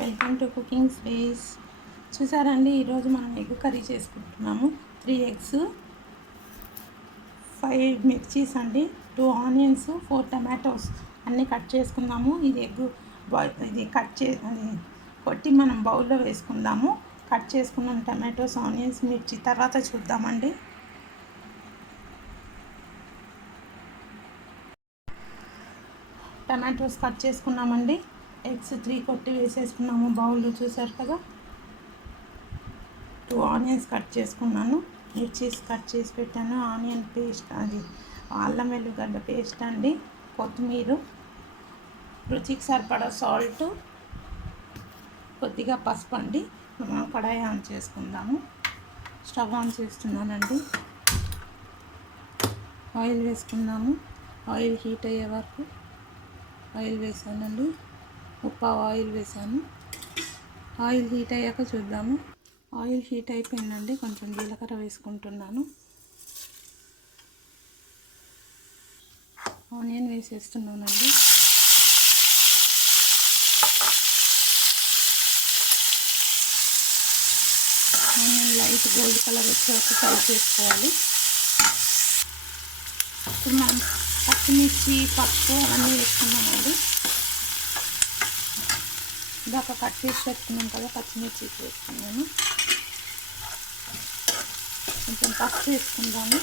Welcome to cooking space. చూసారండి, ఈరోజు మనం ఎగ్ కర్రీ చేసుకుంటున్నాము. 3 ఎగ్స్, 5 మిర్చీస్ అండి, 2 ఆనియన్స్, 4 టమాటోస్ అన్నీ కట్ చేసుకుందాము. ఇది కొట్టి మనం బౌల్లో వేసుకుందాము. కట్ చేసుకున్నాం టమాటోస్, ఆనియన్స్, మిర్చి తర్వాత చూద్దామండి. టమాటోస్ కట్ చేసుకున్నామండి. ఎగ్స్ 3 కొట్టి వేసేసుకున్నాము బౌల్లో, చూసారు కదా. 2 ఆనియన్స్ కట్ చేసుకున్నాను, మిర్చీస్ కట్ చేసి పెట్టాను, ఆనియన్ పేస్ట్, అది అల్లం వెల్లుగడ్డ పేస్ట్ అండి, కొత్తిమీర, రుచికి సరిపడా సాల్ట్, కొద్దిగా పసుపు అండి. మనం కడాయి ఆన్ చేసుకుందాము. స్టవ్ ఆన్ చేస్తున్నానండి. ఆయిల్ వేసుకుందాము. ఆయిల్ హీట్ అయ్యే వరకు ఆయిల్ వేసానండి. ఆయిల్ వేసాను. ఆయిల్ హీట్ అయ్యాక చూద్దాము. ఆయిల్ హీట్ అయిపోయిందండి. కొంచెం జీలకర్ర వేసుకుంటున్నాను. ఆనియన్ వేసేస్తున్నానండి. ఆనియన్ లైట్ గోల్డ్ కలర్ వచ్చాక ఫ్రై చేసుకోవాలి. ఇప్పుడు మనం పచ్చిమిర్చి, పసుపు అవన్నీ వేసుకున్నామండి. ఇందాక కట్ చేసి పెట్టుకున్నాం కదా, పచ్చిమిర్చి వేసుకున్నాను. కొంచెం పసుపు వేసుకుందాము.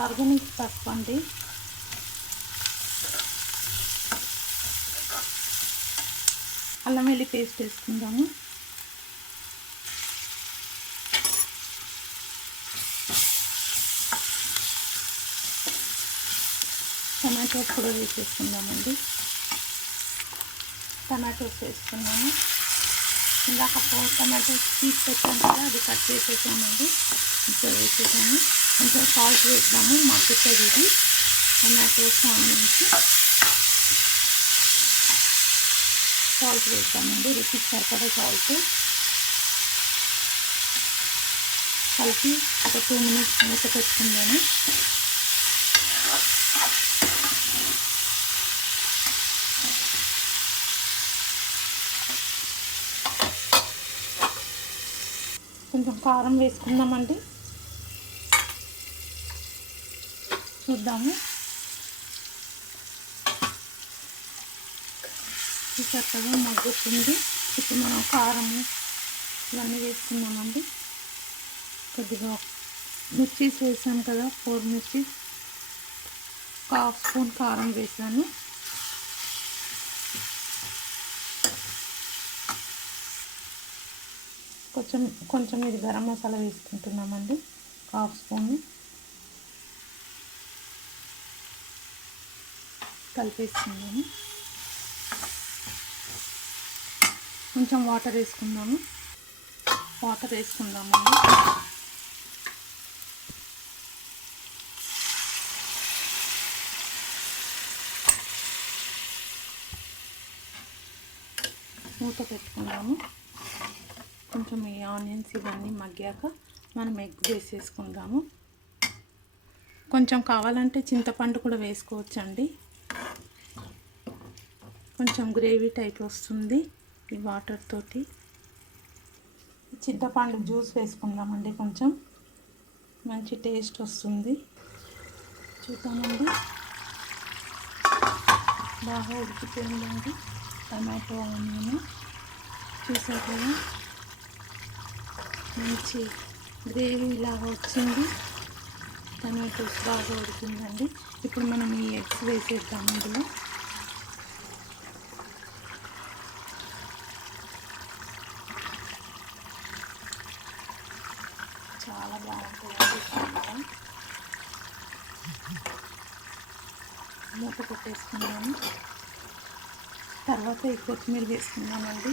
ఆర్గానిక్ పసుపు అండి. అల్లం వెల్లుల్లి పేస్ట్ వేసుకుందాము. టమాటోస్ కూడా వేసేసుకుందామండి. టమాటోస్ వేసుకున్నాము. ఇందాక 4 టమాటోస్ తీసి పెట్టాను కదా, అది కట్ చేసేసామండి. ఇంకా వేసేసాము. కొంచెం సాల్ట్ వేద్దాము, మగ్గుతుంది ఇది. టమాటోస్, ఆనియన్స్, సాల్ట్ వేద్దామండి, రుచికి సరిపడా సాల్ట్ కలిపి ఒక 2 మినిట్స్ మూత పెట్టుకుందాము. కొంచెం కారం వేసుకుందామండి. చూద్దాము. చూసారు కదా, మగ్గుతుంది. ఇప్పుడు మనం కారం ఇవన్నీ వేసుకున్నామండి. కొద్దిగా మిర్చీస్ వేసాను కదా, 4 మిర్చీస్, 1/2 స్పూన్ కారం వేసాను. కొంచెం ఇది గరం మసాలా వేసుకుంటున్నామండి, 1/2 స్పూన్. కలిపేసుకుందాము. కొంచెం వాటర్ వేసుకుందామండి. మూత పెట్టుకుందాము. కొంచెం ఈ ఆనియన్స్ ఇవన్నీ మగ్గాక మనం ఎగ్ వేసేసుకుందాము. కొంచెం కావాలంటే చింతపండు కూడా వేసుకోవచ్చండి. కొంచెం గ్రేవీ టైప్ వస్తుంది ఈ వాటర్ తోటి. చింతపండు జ్యూస్ వేసుకుందామండి, కొంచెం మంచి టేస్ట్ వస్తుంది. చూద్దామండి. బాగా ఉడికిపోయిందండి టమాటో, ఆనియన్. చూసారు కదా, మంచి గ్రేవీ లాగా వచ్చింది. టమాటోస్ బాగా ఉడికిందండి. ఇప్పుడు మనం ఈ ఎగ్స్ వేసేద్దాం ఇందులో. చాలా బాగుంటుంది. మూత పెట్టేసుకున్నాము. తర్వాత ఈ కొత్తిమీర వేసుకున్నామండి.